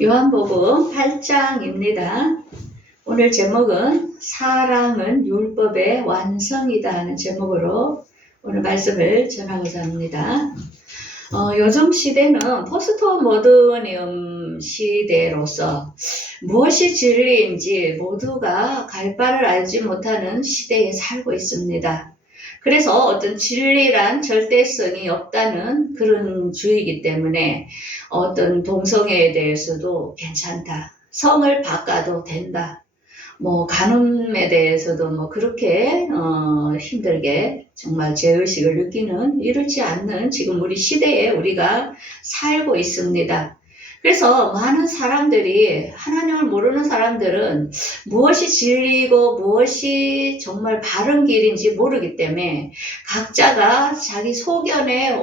요한복음 8장입니다. 오늘 제목은 사랑은 율법의 완성이다 하는 제목으로 오늘 말씀을 전하고자 합니다. 요즘 시대는 포스트 모더니즘 시대로서 무엇이 진리인지 모두가 갈 바를 알지 못하는 시대에 살고 있습니다. 그래서 어떤 진리란 절대성이 없다는 그런 주의이기 때문에 어떤 동성애에 대해서도 괜찮다. 성을 바꿔도 된다. 간음에 대해서도 그렇게 힘들게 정말 죄의식을 느끼는 이렇지 않는 지금 우리 시대에 우리가 살고 있습니다. 그래서 많은 사람들이, 하나님을 모르는 사람들은 무엇이 진리이고 무엇이 정말 바른 길인지 모르기 때문에 각자가 자기 소견에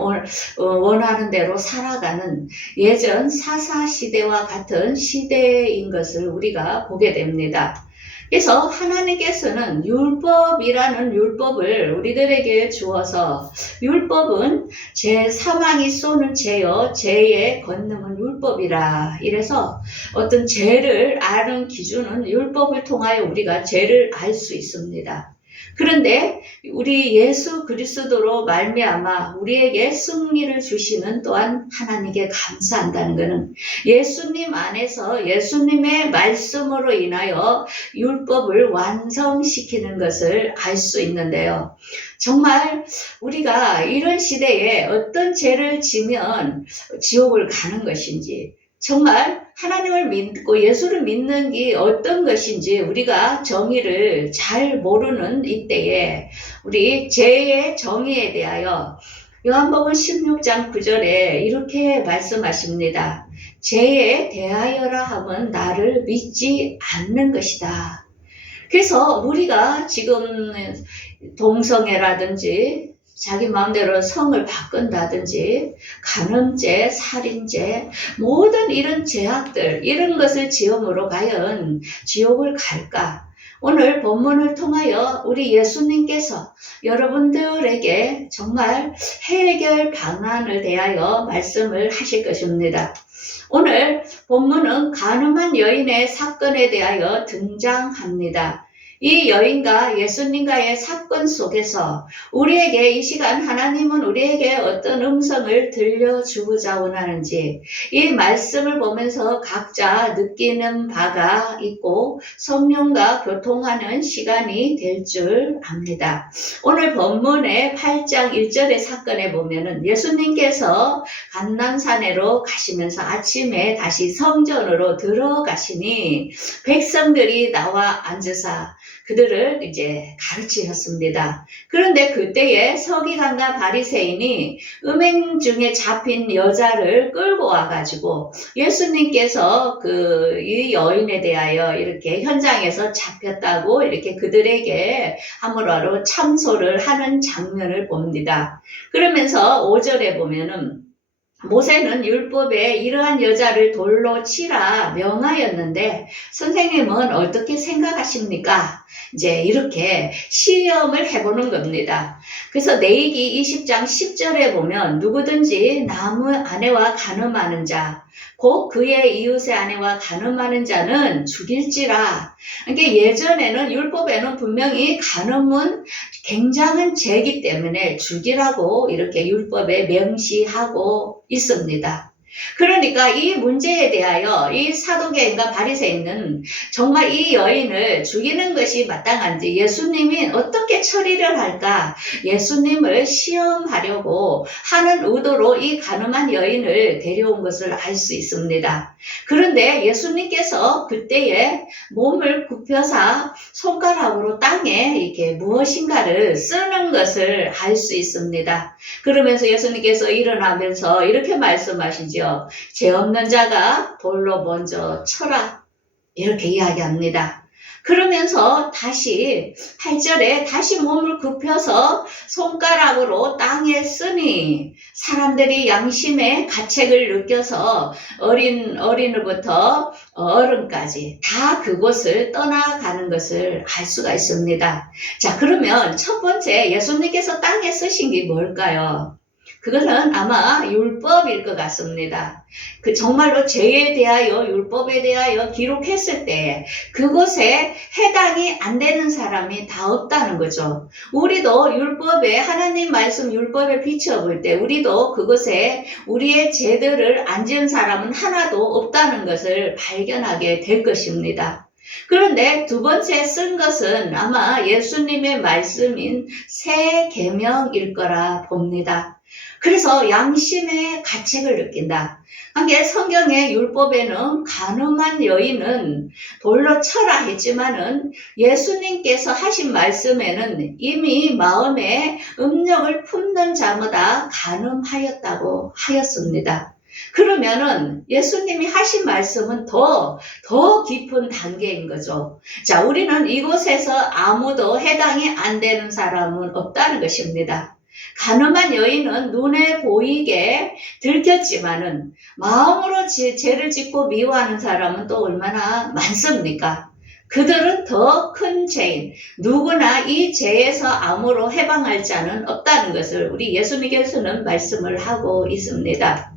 원하는 대로 살아가는 예전 사사시대와 같은 시대인 것을 우리가 보게 됩니다. 그래서 하나님께서는 율법이라는 율법을 우리들에게 주어서, 율법은 사망이 쏘는 죄요, 죄의 권능은 율법이라. 이래서 어떤 죄를 아는 기준은 율법을 통하여 우리가 죄를 알 수 있습니다. 그런데 우리 예수 그리스도로 말미암아 우리에게 승리를 주시는 또한 하나님께 감사한다는 것은 예수님 안에서 예수님의 말씀으로 인하여 율법을 완성시키는 것을 알 수 있는데요. 정말 우리가 이런 시대에 어떤 죄를 지면 지옥을 가는 것인지, 정말 하나님을 믿고 예수를 믿는 게 어떤 것인지 우리가 정의를 잘 모르는 이때에 우리 죄의 정의에 대하여 요한복음 16장 9절에 이렇게 말씀하십니다. 죄에 대하여라 함은 나를 믿지 않는 것이다. 그래서 우리가 지금 동성애라든지 자기 마음대로 성을 바꾼다든지 간음죄, 살인죄, 모든 이런 죄악들, 이런 것을 지음으로 과연 지옥을 갈까? 오늘 본문을 통하여 우리 예수님께서 여러분들에게 정말 해결 방안을 대하여 말씀을 하실 것입니다. 오늘 본문은 간음한 여인의 사건에 대하여 등장합니다. 이 여인과 예수님과의 사건 속에서 우리에게 이 시간 하나님은 우리에게 어떤 음성을 들려주고자 원하는지 이 말씀을 보면서 각자 느끼는 바가 있고 성령과 교통하는 시간이 될 줄 압니다. 오늘 본문의 8장 1절의 사건에 보면은 예수님께서 감람산에로 가시면서 아침에 다시 성전으로 들어가시니 백성들이 나와 앉으사 그들을 이제 가르치셨습니다. 그런데 그때에 서기관과 바리새인이 음행 중에 잡힌 여자를 끌고 와가지고 예수님께서 이 여인에 대하여 이렇게 현장에서 잡혔다고 이렇게 그들에게 함으로써 참소를 하는 장면을 봅니다. 그러면서 5절에 보면은 모세는 율법에 이러한 여자를 돌로 치라 명하였는데 선생님은 어떻게 생각하십니까? 이제 이렇게 시험을 해보는 겁니다. 그래서 레위기 20장 10절에 보면 누구든지 남의 아내와 간음하는 자, 곧 그의 이웃의 아내와 간음하는 자는 죽일지라. 그러니까 예전에는 율법에는 분명히 간음은 굉장한 죄이기 때문에 죽이라고 이렇게 율법에 명시하고 있습니다. 그러니까 이 문제에 대하여 이 사도계인과 바리새인은 정말 이 여인을 죽이는 것이 마땅한지 예수님이 어떻게 처리를 할까 예수님을 시험하려고 하는 의도로 이 간음한 여인을 데려온 것을 알 수 있습니다. 그런데 예수님께서 그때에 몸을 굽혀서 손가락으로 땅에 이렇게 무엇인가를 쓰는 것을 알 수 있습니다. 그러면서 예수님께서 일어나면서 이렇게 말씀하시죠. 죄 없는 자가 돌로 먼저 쳐라. 이렇게 이야기합니다. 그러면서 다시 8절에 다시 몸을 굽혀서 손가락으로 땅에 쓰니 사람들이 양심의 가책을 느껴서 어린으로부터 어른까지 다 그곳을 떠나가는 것을 알 수가 있습니다. 자, 그러면 첫 번째 예수님께서 땅에 쓰신 게 뭘까요? 그것은 아마 율법일 것 같습니다. 정말로 죄에 대하여 율법에 대하여 기록했을 때 그것에 해당이 안 되는 사람이 다 없다는 거죠. 우리도 율법에 하나님 말씀 율법에 비춰볼 때 우리도 그것에 우리의 죄들을 안 지은 사람은 하나도 없다는 것을 발견하게 될 것입니다. 그런데 두 번째 쓴 것은 아마 예수님의 말씀인 새 계명일 거라 봅니다. 그래서 양심의 가책을 느낀다. 하게 성경의 율법에는 간음한 여인은 돌로 쳐라 했지만은 예수님께서 하신 말씀에는 이미 마음에 음욕을 품는 자마다 간음하였다고 하였습니다. 그러면은 예수님이 하신 말씀은 더 깊은 단계인 거죠. 자, 우리는 이곳에서 아무도 해당이 안 되는 사람은 없다는 것입니다. 간음한 여인은 눈에 보이게 들켰지만은 마음으로 죄를 짓고 미워하는 사람은 또 얼마나 많습니까? 그들은 더 큰 죄인, 누구나 이 죄에서 아무로 해방할 자는 없다는 것을 우리 예수님께서는 말씀을 하고 있습니다.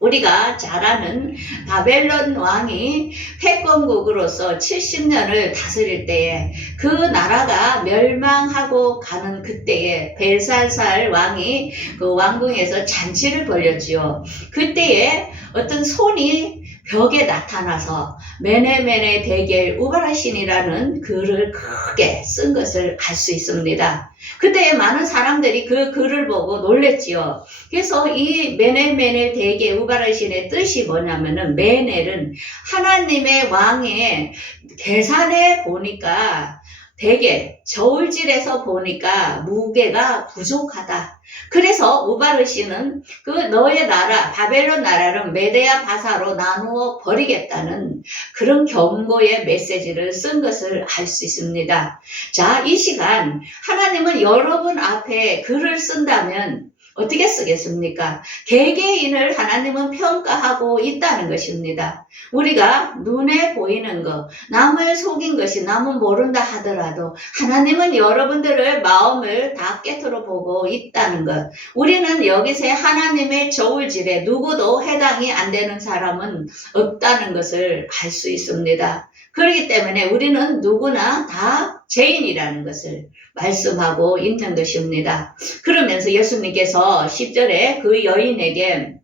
우리가 잘 아는 바벨론 왕이 패권국으로서 70년을 다스릴 때에 그 나라가 멸망하고 가는 그때에 벨사살 왕이 그 왕궁에서 잔치를 벌였지요. 그때에 어떤 손이 벽에 나타나서 메네메네 데겔 우바라신이라는 글을 크게 쓴 것을 알 수 있습니다. 그때 많은 사람들이 그 글을 보고 놀랬지요. 그래서 이 메네메네 데겔 우바라신의 뜻이 뭐냐면은 메넬은 하나님의 왕의 계산에 보니까 되게 저울질에서 보니까 무게가 부족하다. 그래서 우바르시는 그 너의 나라 바벨론 나라를 메데아 바사로 나누어 버리겠다는 그런 경고의 메시지를 쓴 것을 알 수 있습니다. 자, 이 시간 하나님은 여러분 앞에 글을 쓴다면 어떻게 쓰겠습니까? 개개인을 하나님은 평가하고 있다는 것입니다. 우리가 눈에 보이는 것, 남을 속인 것이 남은 모른다 하더라도 하나님은 여러분들의 마음을 다 깨트려 보고 있다는 것. 우리는 여기서 하나님의 저울질에 누구도 해당이 안 되는 사람은 없다는 것을 알 수 있습니다. 그렇기 때문에 우리는 누구나 다 죄인이라는 것을 말씀하고 있는 것입니다. 그러면서 예수님께서 10절에 그 여인에게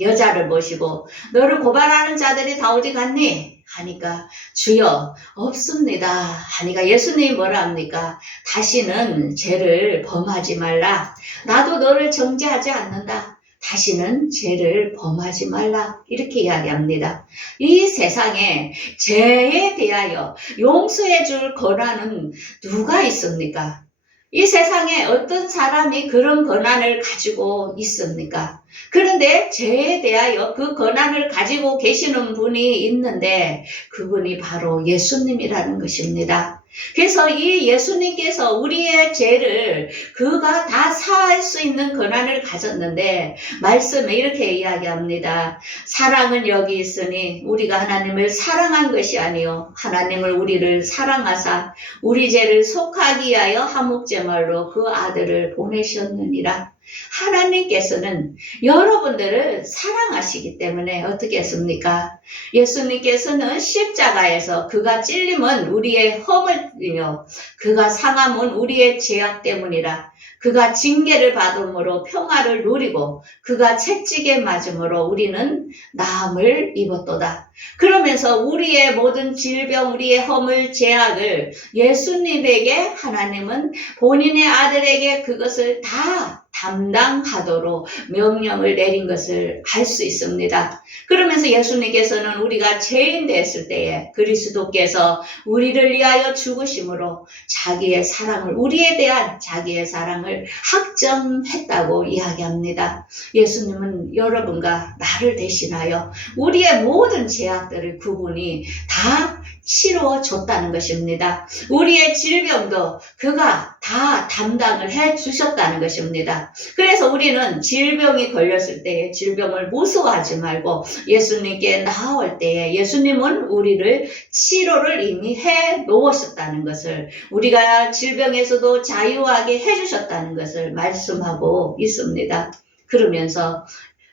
여자를 모시고 너를 고발하는 자들이 다 어디 갔니? 하니까 주여 없습니다. 하니까 예수님이 뭐라 합니까? 다시는 죄를 범하지 말라. 나도 너를 정죄하지 않는다. 다시는 죄를 범하지 말라. 이렇게 이야기합니다. 이 세상에 죄에 대하여 용서해 줄 권한은 누가 있습니까? 이 세상에 어떤 사람이 그런 권한을 가지고 있습니까? 그런데 죄에 대하여 그 권한을 가지고 계시는 분이 있는데 그분이 바로 예수님이라는 것입니다. 그래서 이 예수님께서 우리의 죄를 그가 다 사할 수 있는 권한을 가졌는데 말씀에 이렇게 이야기합니다. 사랑은 여기 있으니 우리가 하나님을 사랑한 것이 아니요 하나님을 우리를 사랑하사 우리 죄를 속하기 위하여 한목제물로 그 아들을 보내셨느니라. 하나님께서는 여러분들을 사랑하시기 때문에 어떻게 했습니까? 예수님께서는 십자가에서 그가 찔림은 우리의 허물이며 그가 상함은 우리의 죄악 때문이라. 그가 징계를 받음으로 평화를 누리고 그가 채찍에 맞음으로 우리는 나음을 입었도다. 그러면서 우리의 모든 질병, 우리의 허물, 죄악을 예수님에게 하나님은 본인의 아들에게 그것을 다 담당하도록 명령을 내린 것을 알 수 있습니다. 그러면서 예수님께서는 우리가 죄인 됐을 때에 그리스도께서 우리를 위하여 죽으심으로 자기의 사랑을, 우리에 대한 자기의 사랑을 확정했다고 이야기합니다. 예수님은 여러분과 나를 대신하여 우리의 모든 죄악들을 그분이 다 치루어 줬다는 것입니다. 우리의 질병도 그가 다 담당을 해 주셨다는 것입니다. 그래서 우리는 질병이 걸렸을 때에 질병을 무서워하지 말고 예수님께 나아올 때에 예수님은 우리를 치료를 이미 해 놓으셨다는 것을, 우리가 질병에서도 자유하게 해 주셨다는 것을 말씀하고 있습니다. 그러면서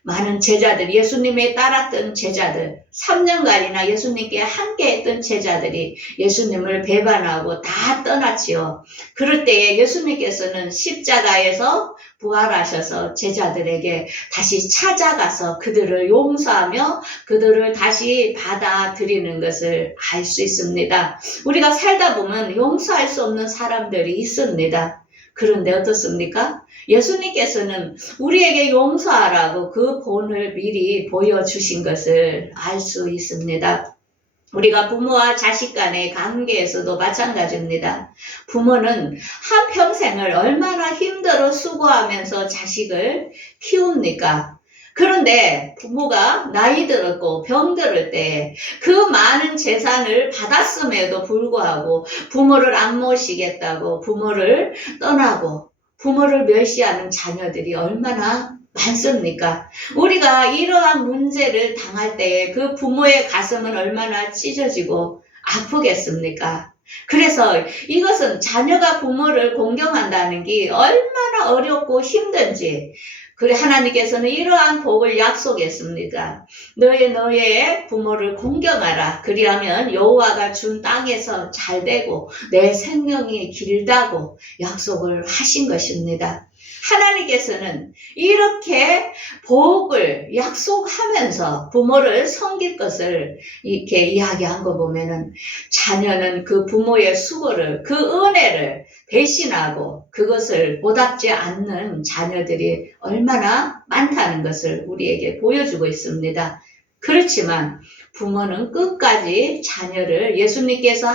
많은 제자들, 예수님에 따랐던 제자들, 3년간이나 예수님께 함께했던 제자들이 예수님을 배반하고 다 떠났지요. 그럴 때에 예수님께서는 십자가에서 부활하셔서 제자들에게 다시 찾아가서 그들을 용서하며 그들을 다시 받아들이는 것을 알 수 있습니다. 우리가 살다 보면 용서할 수 없는 사람들이 있습니다. 그런데 어떻습니까? 예수님께서는 우리에게 용서하라고 그 본을 미리 보여주신 것을 알 수 있습니다. 우리가 부모와 자식 간의 관계에서도 마찬가지입니다. 부모는 한평생을 얼마나 힘들어 수고하면서 자식을 키웁니까? 그런데 부모가 나이 들었고 병들을 때 그 많은 재산을 받았음에도 불구하고 부모를 안 모시겠다고 부모를 떠나고 부모를 멸시하는 자녀들이 얼마나 많습니까? 우리가 이러한 문제를 당할 때에 그 부모의 가슴은 얼마나 찢어지고 아프겠습니까? 그래서 이것은 자녀가 부모를 공경한다는 게 얼마나 어렵고 힘든지, 그래 하나님께서는 이러한 복을 약속했습니다. 너의 부모를 공경하라. 그리하면 여호와가 준 땅에서 잘 되고 내 생명이 길다고 약속을 하신 것입니다. 하나님께서는 이렇게 복을 약속하면서 부모를 섬길 것을 이렇게 이야기한 거 보면은 자녀는 그 부모의 수고를, 그 은혜를 배신하고 그것을 보답지 않는 자녀들이 얼마나 많다는 것을 우리에게 보여주고 있습니다. 그렇지만 부모는 끝까지 자녀를 예수님께서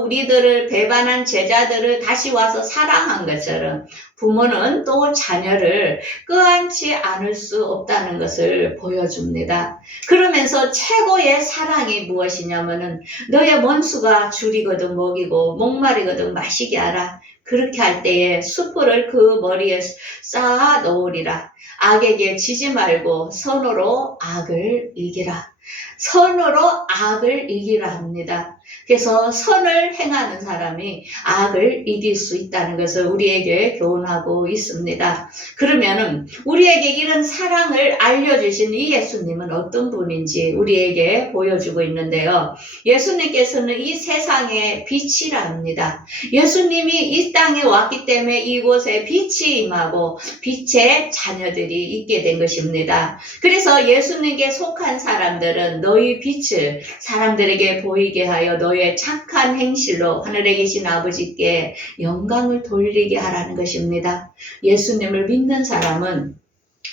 우리들을 배반한 제자들을 다시 와서 사랑한 것처럼 부모는 또 자녀를 끄안지 않을 수 없다는 것을 보여줍니다. 그러면서 최고의 사랑이 무엇이냐면은 너의 원수가 줄이거든 먹이고 목마르거든 마시게 하라. 그렇게 할 때에 숯불을 그 머리에 쌓아 놓으리라. 악에게 지지 말고 선으로 악을 이기라. 선으로 악을 이기라 합니다. 그래서 선을 행하는 사람이 악을 이길 수 있다는 것을 우리에게 교훈하고 있습니다. 그러면은 우리에게 이런 사랑을 알려주신 이 예수님은 어떤 분인지 우리에게 보여주고 있는데요. 예수님께서는 이 세상의 빛이라 합니다. 예수님이 이 땅에 왔기 때문에 이곳에 빛이 임하고 빛의 자녀들이 있게 된 것입니다. 그래서 예수님께 속한 사람들은 너희 빛을 사람들에게 보이게 하여 너의 착한 행실로 하늘에 계신 아버지께 영광을 돌리게 하라는 것입니다. 예수님을 믿는 사람은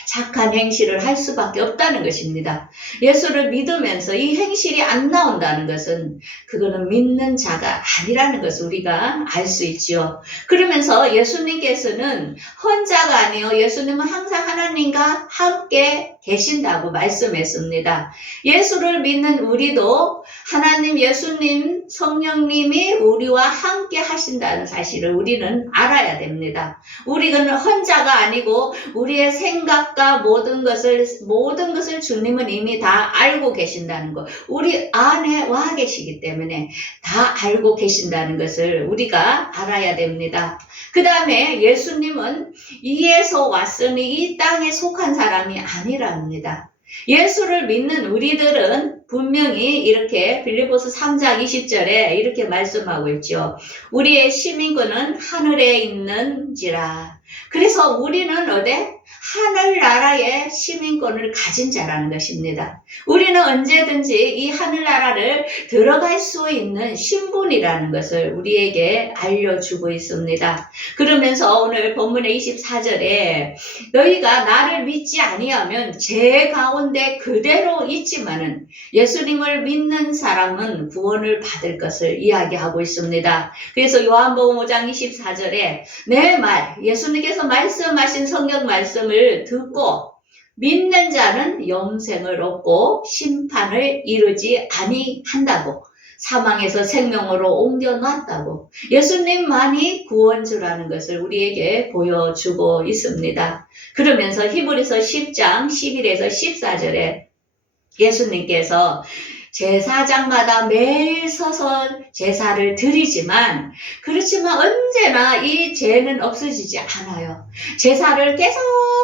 착한 행실을 할 수밖에 없다는 것입니다. 예수를 믿으면서 이 행실이 안 나온다는 것은 그거는 믿는 자가 아니라는 것을 우리가 알 수 있지요. 그러면서 예수님께서는 혼자가 아니요 예수님은 항상 하나님과 함께 계신다고 말씀했습니다. 예수를 믿는 우리도 하나님, 예수님, 성령님이 우리와 함께 하신다는 사실을 우리는 알아야 됩니다. 우리는 혼자가 아니고 우리의 생각과 모든 것을 주님은 이미 다 알고 계신다는 것, 우리 안에 와 계시기 때문에 다 알고 계신다는 것을 우리가 알아야 됩니다. 그 다음에 예수님은 이에서 왔으니 이 땅에 속한 사람이 아니랍니다. 예수를 믿는 우리들은 분명히 이렇게 빌립보서 3장 20절에 이렇게 말씀하고 있죠. 우리의 시민권은 하늘에 있는지라. 그래서 우리는 어디? 하늘나라의 시민권을 가진 자라는 것입니다. 우리는 언제든지 이 하늘나라를 들어갈 수 있는 신분이라는 것을 우리에게 알려주고 있습니다. 그러면서 오늘 본문의 24절에 너희가 나를 믿지 아니하면 죄 가운데 그대로 있지만은 예수님을 믿는 사람은 구원을 받을 것을 이야기하고 있습니다. 그래서 요한복음 5장 24절에 내 말, 예수님께서 말씀하신 성경 말씀을 듣고 믿는 자는 영생을 얻고 심판을 이루지 아니한다고, 사망에서 생명으로 옮겨놨다고 예수님만이 구원주라는 것을 우리에게 보여주고 있습니다. 그러면서 히브리서 10장 11에서 14절에 예수님께서 제사장마다 매일 서서 제사를 드리지만 그렇지만 언제나 이 죄는 없어지지 않아요. 제사를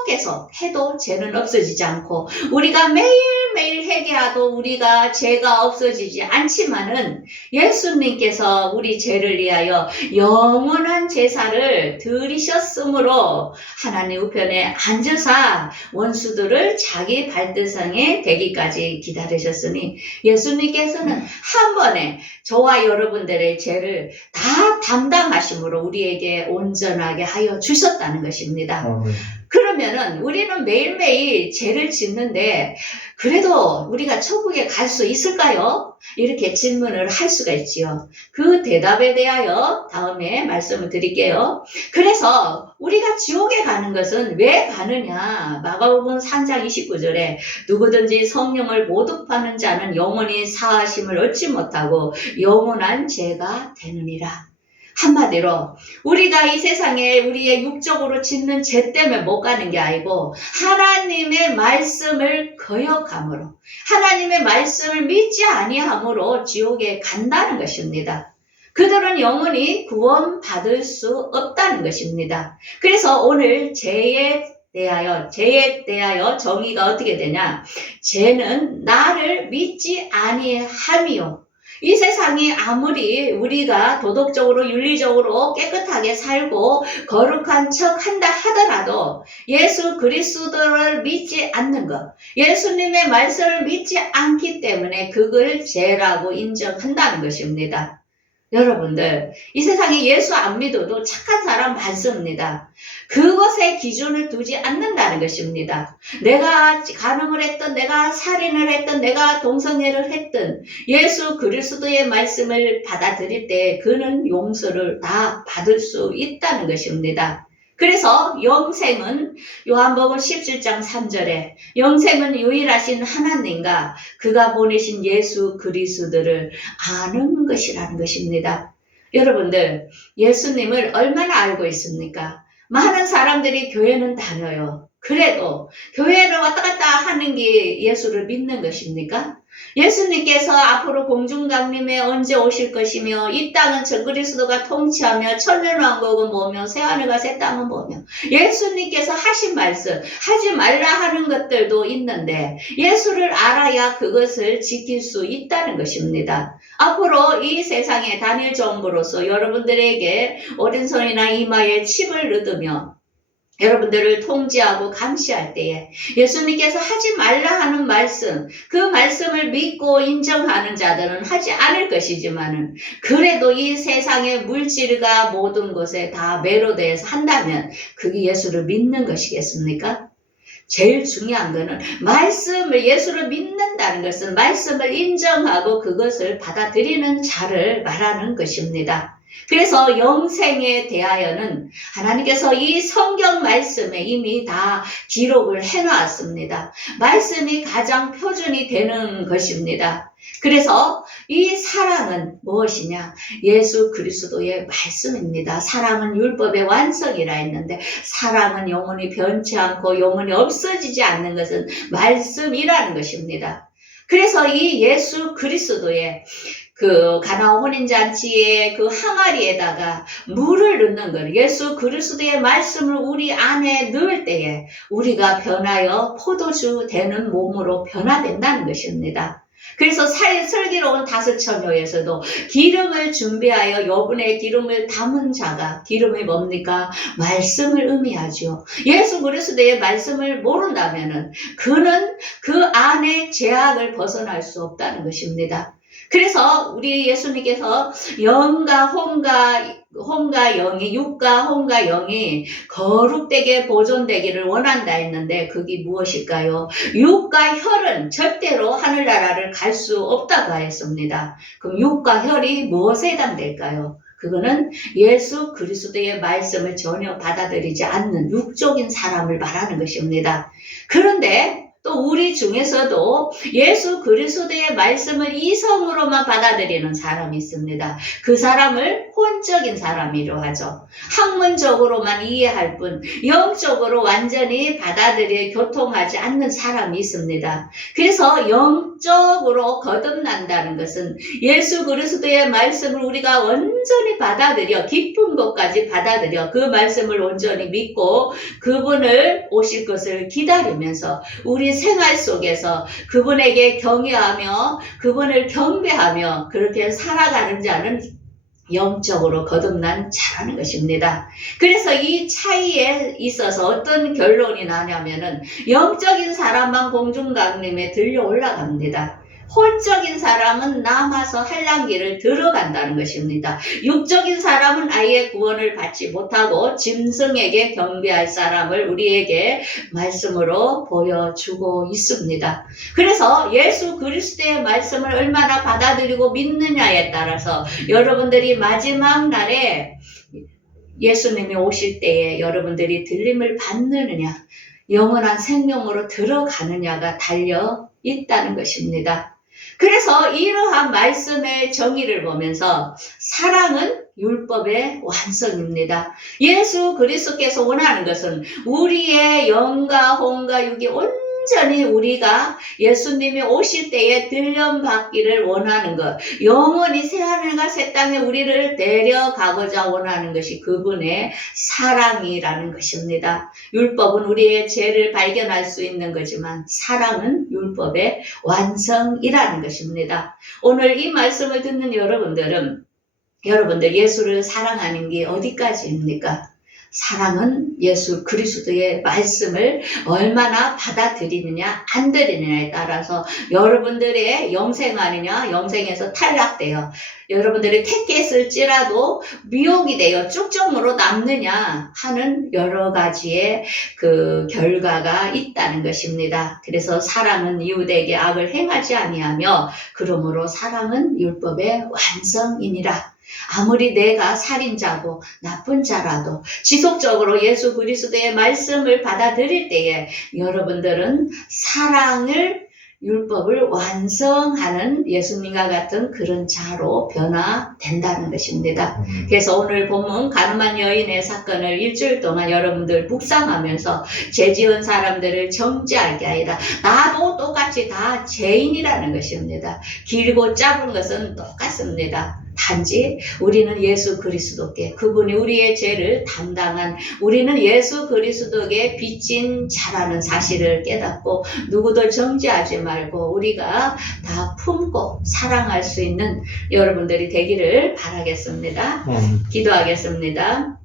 계속 해도 죄는 없어지지 않고 우리가 매일매일 회개하도 우리가 죄가 없어지지 않지만은 예수님께서 우리 죄를 위하여 영원한 제사를 드리셨으므로 하나님 우편에 앉으사 원수들을 자기 발등상에 대기까지 기다리셨으니 예수님께서는 한 번에 저와 여러분들의 죄를 다 담당하심으로 우리에게 온전하게 하여 주셨다는 것입니다. 그러면은 우리는 매일매일 죄를 짓는데 그래도 우리가 천국에 갈 수 있을까요? 이렇게 질문을 할 수가 있지요. 그 대답에 대하여 다음에 말씀을 드릴게요. 그래서 우리가 지옥에 가는 것은 왜 가느냐? 마가복음 3장 29절에 누구든지 성령을 모독하는 자는 영원히 사하심을 얻지 못하고 영원한 죄가 되느니라. 한마디로 우리가 이 세상에 우리의 육적으로 짓는 죄 때문에 못 가는 게 아니고 하나님의 말씀을 거역함으로 하나님의 말씀을 믿지 아니함으로 지옥에 간다는 것입니다. 그들은 영원히 구원받을 수 없다는 것입니다. 그래서 오늘 죄에 대하여 정의가 어떻게 되냐? 죄는 나를 믿지 아니함이요. 이 세상이 아무리 우리가 도덕적으로 윤리적으로 깨끗하게 살고 거룩한 척 한다 하더라도 예수 그리스도를 믿지 않는 것, 예수님의 말씀을 믿지 않기 때문에 그걸 죄라고 인정한다는 것입니다. 여러분들, 이 세상에 예수 안 믿어도 착한 사람 많습니다. 그것에 기준을 두지 않는다는 것입니다. 내가 간음을 했든, 내가 살인을 했든, 내가 동성애를 했든, 예수 그리스도의 말씀을 받아들일 때 그는 용서를 다 받을 수 있다는 것입니다. 그래서 영생은 요한복음 17장 3절에 영생은 유일하신 하나님과 그가 보내신 예수 그리스도를 아는 것이라는 것입니다. 여러분들, 예수님을 얼마나 알고 있습니까? 많은 사람들이 교회는 다녀요. 그래도 교회를 왔다 갔다 하는 게 예수를 믿는 것입니까? 예수님께서 앞으로 공중강림에 언제 오실 것이며 이 땅은 저 그리스도가 통치하며 천년왕국은 뭐며 새하늘과 새 땅은 뭐며 예수님께서 하신 말씀 하지 말라 하는 것들도 있는데 예수를 알아야 그것을 지킬 수 있다는 것입니다. 앞으로 이 세상에 다닐 정부로서 여러분들에게 오른손이나 이마에 침을 넣으며 여러분들을 통제하고 감시할 때에 예수님께서 하지 말라 하는 말씀, 그 말씀을 믿고 인정하는 자들은 하지 않을 것이지만은 그래도 이 세상의 물질과 모든 것에 다 매료되어서 한다면 그게 예수를 믿는 것이겠습니까? 제일 중요한 거는 말씀을 예수를 믿는다는 것은 말씀을 인정하고 그것을 받아들이는 자를 말하는 것입니다. 그래서 영생에 대하여는 하나님께서 이 성경 말씀에 이미 다 기록을 해놨습니다. 말씀이 가장 표준이 되는 것입니다. 그래서 이 사랑은 무엇이냐? 예수 그리스도의 말씀입니다. 사랑은 율법의 완성이라 했는데 사랑은 영원히 변치 않고 영원히 없어지지 않는 것은 말씀이라는 것입니다. 그래서 이 예수 그리스도의 그 가나 혼인잔치의 그 항아리에다가 물을 넣는 것, 예수 그리스도의 말씀을 우리 안에 넣을 때에 우리가 변하여 포도주 되는 몸으로 변화된다는 것입니다. 그래서 설기로운 다섯처녀에서도 기름을 준비하여 여분의 기름을 담은 자가 기름이 뭡니까? 말씀을 의미하죠. 예수 그리스도의 말씀을 모른다면은 그는 그 안에 죄악을 벗어날 수 없다는 것입니다. 그래서 우리 예수님께서 영과 혼과 영이 육과 혼과 영이 거룩되게 보존되기를 원한다 했는데 그게 무엇일까요? 육과 혈은 절대로 하늘나라를 갈 수 없다고 하였습니다. 그럼 육과 혈이 무엇에 해당될까요? 그거는 예수 그리스도의 말씀을 전혀 받아들이지 않는 육적인 사람을 말하는 것입니다. 그런데 또 우리 중에서도 예수 그리스도의 말씀을 이성으로만 받아들이는 사람이 있습니다. 그 사람을 혼적인 사람이라고 하죠. 학문적으로만 이해할 뿐 영적으로 완전히 받아들여 교통하지 않는 사람이 있습니다. 그래서 영적으로 거듭난다는 것은 예수 그리스도의 말씀을 우리가 온전히 받아들여 깊은 것까지 받아들여 그 말씀을 온전히 믿고 그분을 오실 것을 기다리면서 우리 생활 속에서 그분에게 경외하며 그분을 경배하며 그렇게 살아가는 자는 영적으로 거듭난 자라는 것입니다. 그래서 이 차이에 있어서 어떤 결론이 나냐면은 영적인 사람만 공중강림에 들려 올라갑니다. 혼적인 사람은 남아서 한란길을 들어간다는 것입니다. 육적인 사람은 아예 구원을 받지 못하고 짐승에게 경배할 사람을 우리에게 말씀으로 보여주고 있습니다. 그래서 예수 그리스도의 말씀을 얼마나 받아들이고 믿느냐에 따라서 여러분들이 마지막 날에 예수님이 오실 때에 여러분들이 들림을 받느냐, 영원한 생명으로 들어가느냐가 달려 있다는 것입니다. 그래서 이러한 말씀의 정의를 보면서 사랑은 율법의 완성입니다. 예수 그리스도께서 원하는 것은 우리의 영과 혼과 육이 온전히 우리가 예수님이 오실 때에 들려받기를 원하는 것, 영원히 새하늘과 새 땅에 우리를 데려가고자 원하는 것이 그분의 사랑이라는 것입니다. 율법은 우리의 죄를 발견할 수 있는 거지만 사랑은 율법의 완성이라는 것입니다. 오늘 이 말씀을 듣는 여러분들 예수를 사랑하는 게 어디까지입니까? 사랑은 예수 그리스도의 말씀을 얼마나 받아들이느냐 안 들이느냐에 따라서 여러분들의 영생하느냐 영생에서 탈락되어 여러분들이 택했을지라도 미혹이 되어 쭉정으로 남느냐 하는 여러 가지의 그 결과가 있다는 것입니다. 그래서 사랑은 이웃에게 악을 행하지 아니하며 그러므로 사랑은 율법의 완성이니라. 아무리 내가 살인자고 나쁜 자라도 지속적으로 예수 그리스도의 말씀을 받아들일 때에 여러분들은 사랑을 율법을 완성하는 예수님과 같은 그런 자로 변화된다는 것입니다. 그래서 오늘 본문 가늠한 여인의 사건을 일주일 동안 여러분들 묵상하면서 죄 지은 사람들을 정죄할 게 아니라 나도 똑같이 다 죄인이라는 것입니다. 길고 짧은 것은 똑같습니다. 단지 우리는 예수 그리스도께 그분이 우리의 죄를 담당한 우리는 예수 그리스도께 빚진 자라는 사실을 깨닫고 누구도 정죄하지 말고 우리가 다 품고 사랑할 수 있는 여러분들이 되기를 바라겠습니다. 기도하겠습니다.